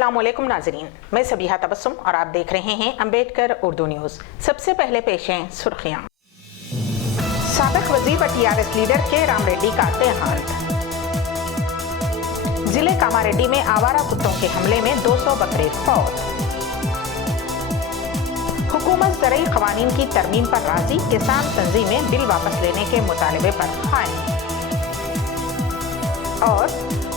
अस्सलामुअलैकुम नाजरीन, मैं सबीहा तबस्सुम और आप देख रहे हैं अम्बेडकर उर्दू न्यूज़। सबसे पहले पेश हैं सुर्खियां। साबिक वजीर व टीआरएस लीडर के राम रेड्डी का देहांत। जिले कामारेड्डी में आवारा कुत्तों के हमले में 200 बकरे फौत। हुकूमत ज़रई क़वानीन की तरमीम पर राजी, किसान तंजीमें बिल वापस लेने के मुतालबे पर कायम। और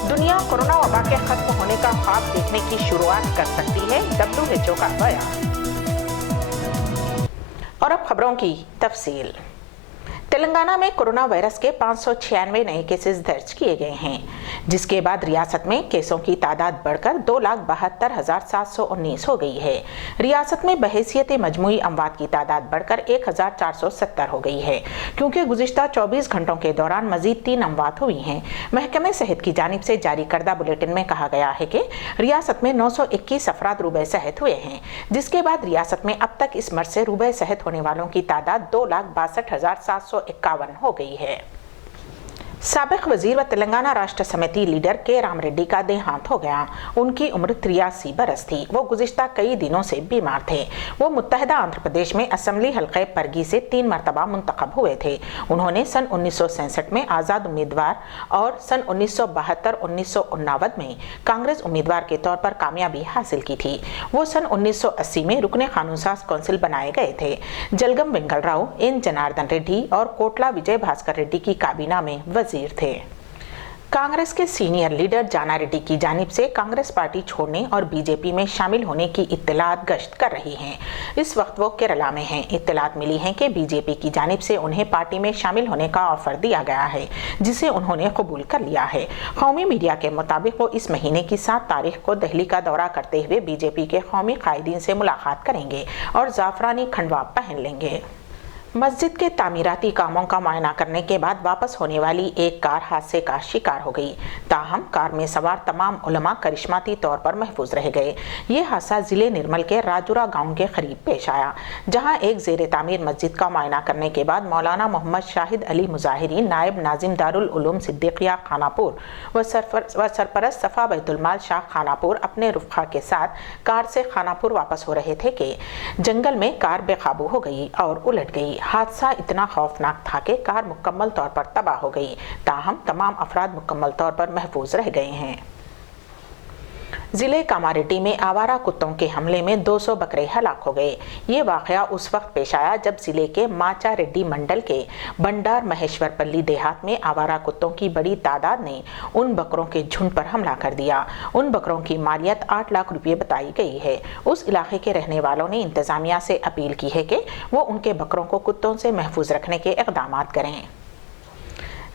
दुनिया कोरोना वबा के खत्म होने का ख्वाब देखने की शुरुआत कर सकती है, WHO का बयान। और अब खबरों की तफसील। तेलंगाना में कोरोना वायरस के 596 नए केसेस दर्ज किए गए हैं, जिसके बाद रियासत में केसों की तादाद बढ़कर 2,72,719 हो गई है। रियासत में बहैसियत मजमूई अमवात की तादाद बढ़कर 1,470 हो गई है, क्योंकि गुज़िश्ता 24 घंटों के दौरान मजीद 3 अमवात हुई हैं। महकमे सेहत की जानिब से जारी करदा बुलेटिन में कहा गया है कि रियासत में 921 अफराद रूबे सेहत हुए हैं, जिसके बाद रियासत में अब तक इस मर्ज से रूबे सेहत होने वालों की तादाद 2,62,751 हो गई है। साबिक वजीर व तेलंगाना राष्ट्र समिति लीडर के राम रेड्डी का देहांत हो गया। उनकी उम्र 83 बरस थी। वो गुज़िश्ता कई दिनों से बीमार थे। वो मुत्तहदा आंध्र प्रदेश में असम्बली हल्के परगी से 3 मरतबा मुंतखब हुए थे। उन्होंने सन 1967 में आज़ाद उम्मीदवार और सन 1972-1989 में कांग्रेस उम्मीदवार के तौर पर कामयाबी हासिल की थी। वो सन 1980 में रुकने कानून साज कौंसिल बनाए गए थे। जलगम वेंगल राव, एन जनार्दन रेड्डी और कोटला विजय भास्कर रेड्डी की काबीना में थे। कांग्रेस के सीनियर लीडर जाना रेड्डी की जानिब से कांग्रेस पार्टी छोड़ने और बीजेपी में शामिल होने की इत्तलात गश्त कर रही हैं। इस वक्त वो केरला में हैं। इत्तलात मिली हैं कि बीजेपी की जानिब से उन्हें पार्टी में शामिल होने का ऑफर दिया गया है, जिसे उन्होंने कबूल कर लिया है। कौमी मीडिया के मुताबिक वो इस महीने की 7 तारीख को दिल्ली का दौरा करते हुए बीजेपी के कौमी कायदीन से मुलाकात करेंगे और जाफरानी खंडवा पहन लेंगे। मस्जिद के तामीराती कामों का मुआयना करने के बाद वापस होने वाली एक कार हादसे का शिकार हो गई। ताहम कार में सवार तमाम उलमा करिश्माती तौर पर महफूज रह गए। ये हादसा जिले निर्मल के राजुरा गांव के करीब पेश आया, जहां एक जेर तामीर मस्जिद का मुआयना करने के बाद मौलाना मोहम्मद शाहिद अली मुजाहिरी, नायब नाजिम दारुल उलूम सिद्दीकिया खानापुर व सरपरस्त सफा बैतुलमाल शाह खानापुर अपने रुफ़ा के साथ कार से खानापुर वापस हो रहे थे कि जंगल में कार बेकाबू हो गई और उलट गई। हादसा इतना खौफनाक था कि कार मुकम्मल तौर पर तबाह हो गई। ताहम तमाम अफराद मुकम्मल तौर पर महफूज रह गए हैं। जिले कामारेड्डी में आवारा कुत्तों के हमले में 200 बकरे हलाक हो गए। ये वाक़या उस वक्त पेश आया जब जिले के माचा रेड्डी मंडल के बंडार महेश्वरपल्ली देहात में आवारा कुत्तों की बड़ी तादाद ने उन बकरों के झुंड पर हमला कर दिया। उन बकरों की मालियत 8 लाख रुपये बताई गई है। उस इलाके के रहने वालों ने इंतजामिया से अपील की है कि वो उनके बकरों को कुत्तों से महफूज रखने के इक़दामात करें।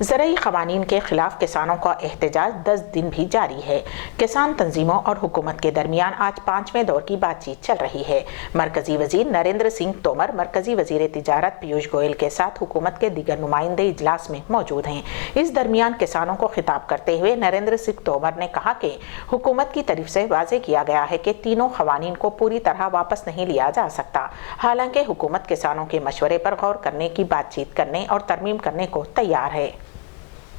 ज़रई क़वानीन के खिलाफ किसानों का एहतजाज 10 दिन भी जारी है। किसान तंजीमों और हुकूमत के दरमियान आज 5वें दौर की बातचीत चल रही है। मरकजी वजीर नरेंद्र सिंह तोमर मरकजी वजीर तिजारत पीयूष गोयल के साथ हुकूमत के दीगर नुमाइंदे इजलास में मौजूद हैं। इस दरमियान किसानों को खिताब करते हुए नरेंद्र सिंह तोमर ने कहा कि हुकूमत की तरफ से वाज़ेह किया गया है कि तीनों क़वानीन को पूरी तरह वापस नहीं लिया जा सकता। हालांकि हुकूमत किसानों के मशवरे पर गौर करने की बातचीत करने और तरमीम करने को तैयार है।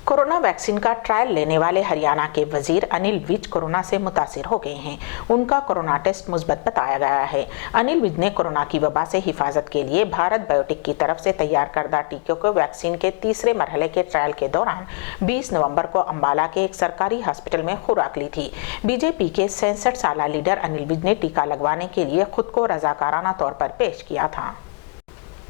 कोरोना वैक्सीन का ट्रायल लेने वाले हरियाणा के वजीर अनिल विज कोरोना से मुतासिर हो गए हैं। उनका कोरोना टेस्ट मुस्बत बताया गया है। अनिल विज ने कोरोना की वबा से हिफाजत के लिए भारत बायोटेक की तरफ से तैयार करदा टीकों को वैक्सीन के तीसरे मरहले के ट्रायल के दौरान 20 नवंबर को अम्बाला के एक सरकारी हॉस्पिटल में खुराक ली थी। बीजेपी के 66 साला लीडर अनिल विज ने टीका लगवाने के लिए खुद को रजाकाराना तौर पर पेश किया था।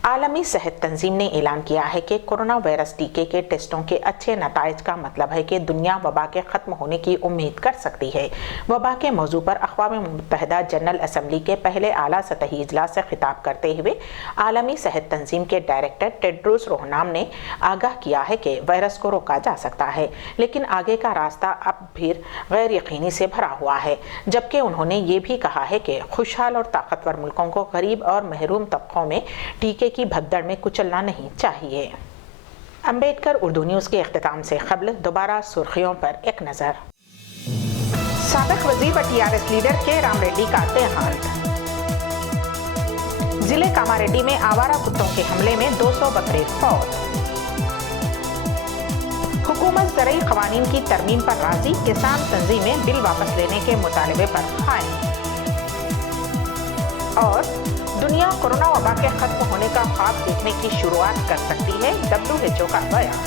आलमी सेहत तंजीम ने ऐलान किया है कि कोरोना वायरस टीके के टेस्टों के अच्छे नताइज का मतलब है कि दुनिया वबा के ख़त्म होने की उम्मीद कर सकती है। वबा के मौजू पर अक़वाम मुत्तहिदा जनरल असम्बली के पहले आला सतही इजलास से खिताब करते हुए आलमी सेहत तंजीम के डायरेक्टर टेड्रोस रोहनाम ने आगाह किया है कि वायरस को रोका जा सकता है, लेकिन आगे का रास्ता अब भी गैर यकीनी से भरा हुआ है। जबकि उन्होंने ये भी कहा है कि खुशहाल और ताकतवर मुल्कों को गरीब और महरूम तबकों में टीके की भगदड़ में कुचलना नहीं चाहिए। अम्बेडकर उर्दू न्यूज़ के इख्तिताम से क़ब्ल दोबारा सुर्खियों पर एक नज़र। साबिक वज़ीर व टीआरएस लीडर के राम रेड्डी का देहांत। जिले कामारेड्डी में आवारा कुत्तों के हमले में 200 बकरे फौत। हुकूमत ज़रई क़वानीन की तरमीम पर राजी, किसान तंजीमें बिल वापस लेने के मुतालबे पर कायम। और दुनिया कोरोना वबा के खत्म होने का ख्वाब देखने की शुरुआत कर सकती है, WHO का बयान।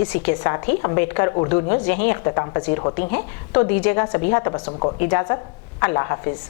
इसी के साथ ही अम्बेडकर उर्दू न्यूज़ यहीं इख्तिताम पजीर होती हैं, तो दीजिएगा सबिहा तबस्सुम को इजाज़त। अल्लाह हाफिज़।